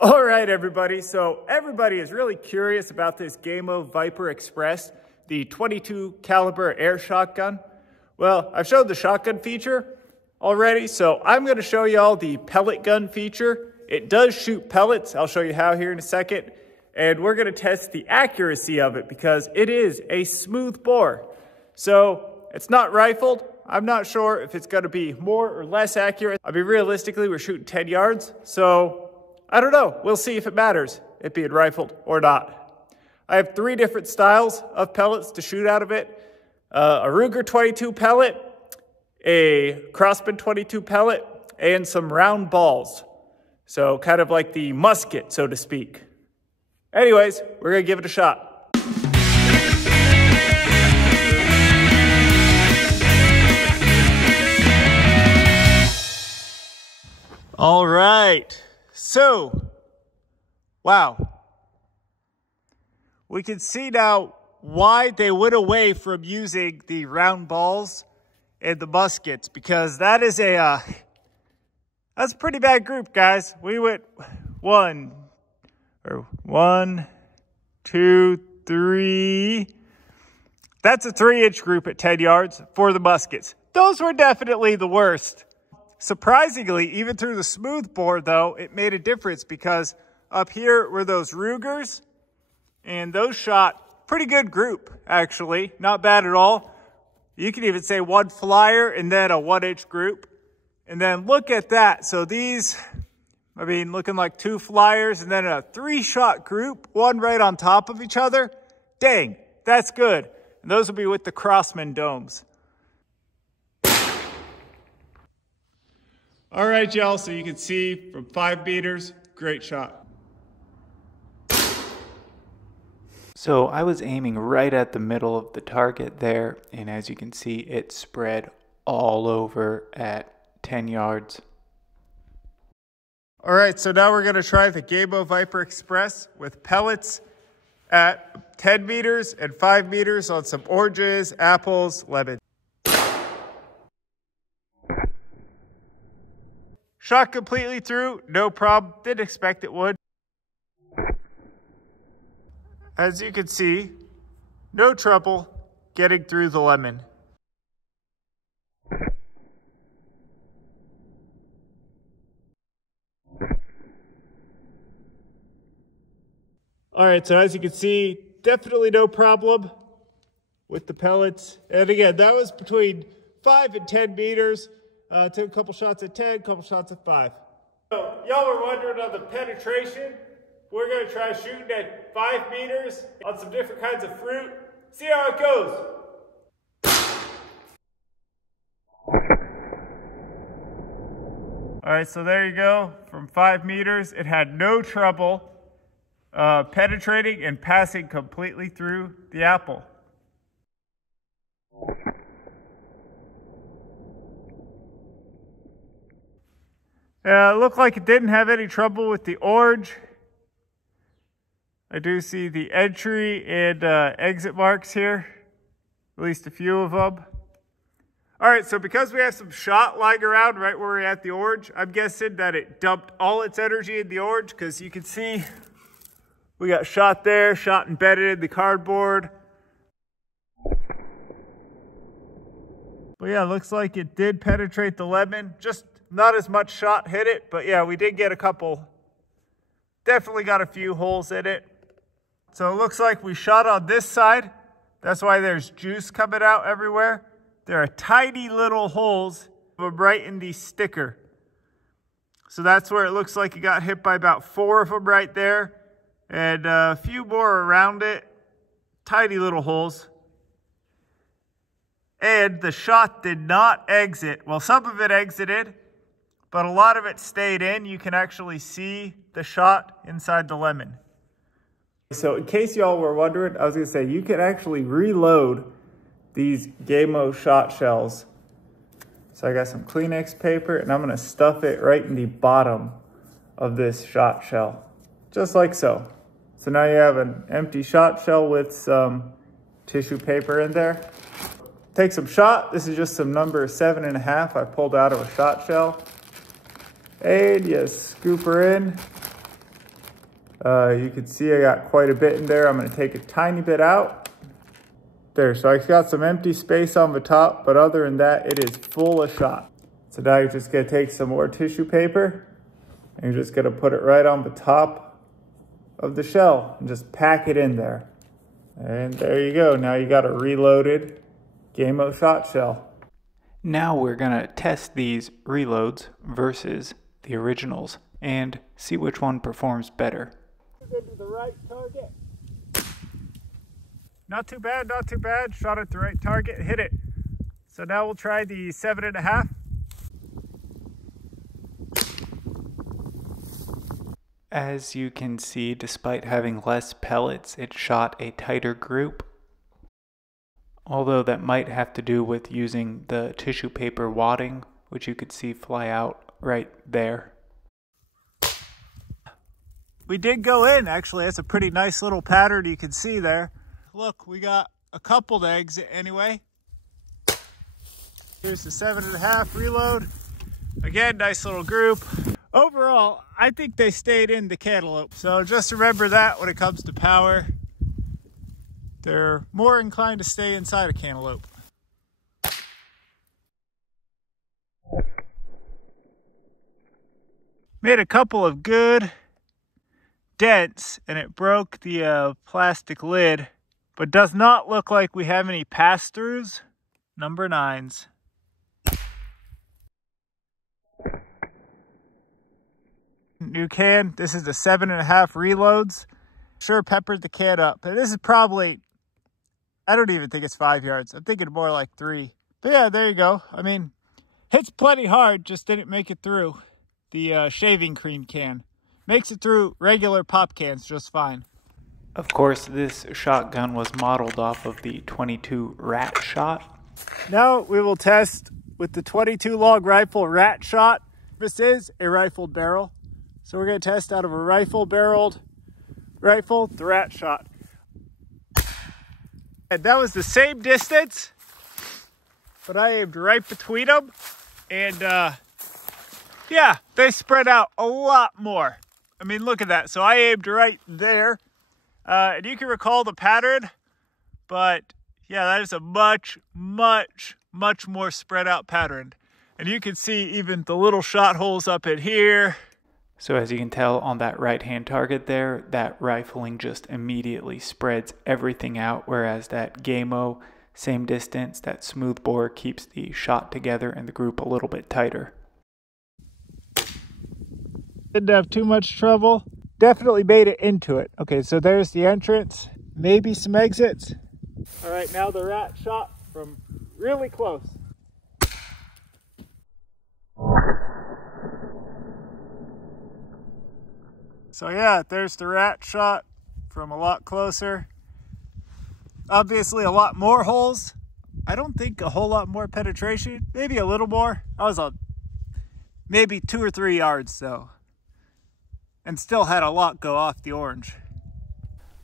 All right, everybody. So everybody is really curious about this Gamo Viper Express, the 22 caliber air shotgun. Well, I've showed the shotgun feature already, so I'm going to show y'all the pellet gun feature. It does shoot pellets. I'll show you how here in a second. And we're going to test the accuracy of it because it is a smooth bore. So it's not rifled. I'm not sure if it's going to be more or less accurate. I mean, realistically, we're shooting 10 yards. So I don't know. We'll see if it matters, it being rifled or not. I have 3 different styles of pellets to shoot out of it. A Ruger 22 pellet, a Crossman 22 pellet, and some round balls. So kind of like the musket, so to speak. Anyways, we're going to give it a shot. All right. So, wow. We can see now why they went away from using the round balls and the muskets, because that is that's a pretty bad group, guys. We went 1, 2, 3. That's a 3-inch group at 10 yards for the muskets. Those were definitely the worst. Surprisingly, even through the smoothbore, though, it made a difference because up here were those Rugers, and those shot pretty good group, actually. Not bad at all. You can even say 1 flyer and then a 1-inch group. And then look at that. So these, I mean, looking like 2 flyers and then a 3-shot group, 1 right on top of each other. Dang, that's good. And those will be with the Crossman domes. All right, y'all, so you can see from 5 meters, great shot. So I was aiming right at the middle of the target there, and as you can see, it spread all over at 10 yards. All right, so now we're going to try the Gamo Viper Express with pellets at 10 meters and 5 meters on some oranges, apples, lemons. Shot completely through, no problem. Didn't expect it would. As you can see, no trouble getting through the lemon. All right, so as you can see, definitely no problem with the pellets. And again, that was between 5 and 10 meters. Took a couple shots at 10, a couple shots at 5. So y'all were wondering on the penetration. We're going to try shooting at 5 meters on some different kinds of fruit. See how it goes. All right, so there you go. From 5 meters, it had no trouble penetrating and passing completely through the apple. It looked like it didn't have any trouble with the orange. I do see the entry and exit marks here, at least a few of them. All right, so because we have some shot lying around right where we're at the orange, I'm guessing that it dumped all its energy in the orange because you can see we got shot there, shot embedded in the cardboard. But yeah, looks like it did penetrate the lemon. Just not as much shot hit it, but yeah, we did get a couple. Definitely got a few holes in it. So it looks like we shot on this side. That's why there's juice coming out everywhere. There are tiny little holes right in the sticker. So that's where it looks like it got hit by about 4 of them right there. And a few more around it. Tiny little holes. And the shot did not exit. Well, some of it exited, but a lot of it stayed in. You can actually see the shot inside the lemon. So in case y'all were wondering, I was going to say you can actually reload these Gamo shot shells. So I got some Kleenex paper and I'm going to stuff it right in the bottom of this shot shell. Just like so. So now you have an empty shot shell with some tissue paper in there. Take some shot. This is just some number 7.5 I pulled out of a shot shell. And you scoop her in. You can see I got quite a bit in there. I'm going to take a tiny bit out. There, so I got some empty space on the top, but other than that, it is full of shot. So now you're just going to take some more tissue paper, and you're just going to put it right on the top of the shell and just pack it in there. And there you go. Now you got a reloaded Game-O shot shell. Now we're going to test these reloads versus the originals and see which one performs better. Into the right target. Not too bad, not too bad. Shot at the right target, hit it. So now we'll try the 7.5. As you can see, despite having less pellets, it shot a tighter group. Although that might have to do with using the tissue paper wadding, which you could see fly out right there. We did go in, actually. That's a pretty nice little pattern you can see there. Look, we got a couple to exit anyway. Here's the 7.5 reload. Again, nice little group. Overall, I think they stayed in the cantaloupe. So just remember that when it comes to power. They're more inclined to stay inside a cantaloupe. Made a couple of good dents and it broke the plastic lid, but does not look like we have any pass-throughs. Number 9s. New can. This is the 7.5 reloads. Sure peppered the can up. And this is probably, I don't even think it's 5 yards. I'm thinking more like 3. But yeah, there you go. I mean, hits plenty hard, just didn't make it through the shaving cream can. Makes it through regular pop cans just fine. Of course, this shotgun was modeled off of the 22 rat shot. Now we will test with the 22 log rifle rat shot. This is a rifled barrel. So we're going to test out of a rifle barreled rifle, the rat shot. And that was the same distance, but I aimed right between them. And yeah, they spread out a lot more. I mean, look at that. So I aimed right there. And you can recall the pattern, but yeah, that is a much more spread out pattern. And you can see even the little shot holes up in here. So as you can tell on that right-hand target there, that rifling just immediately spreads everything out, whereas that Game-O, same distance, that smoothbore keeps the shot together and the group a little bit tighter. Didn't have too much trouble. Definitely made it into it. Okay, so there's the entrance, maybe some exits. All right, now the rat shot from really close. So yeah, there's the rat shot from a lot closer. Obviously a lot more holes. I don't think a whole lot more penetration, maybe a little more. I was on maybe 2 or 3 yards though. And still had a lot go off the orange.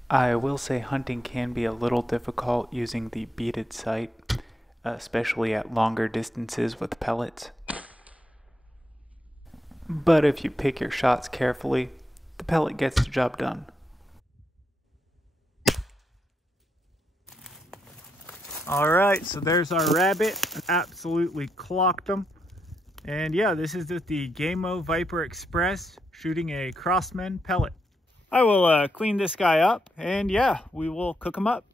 I will say hunting can be a little difficult using the beaded sight, especially at longer distances with pellets. But if you pick your shots carefully, the pellet gets the job done. All right, so there's our rabbit. Absolutely clocked them. And yeah, this is the Game-O Viper Express shooting a Crossman pellet. I will clean this guy up and yeah, we will cook him up.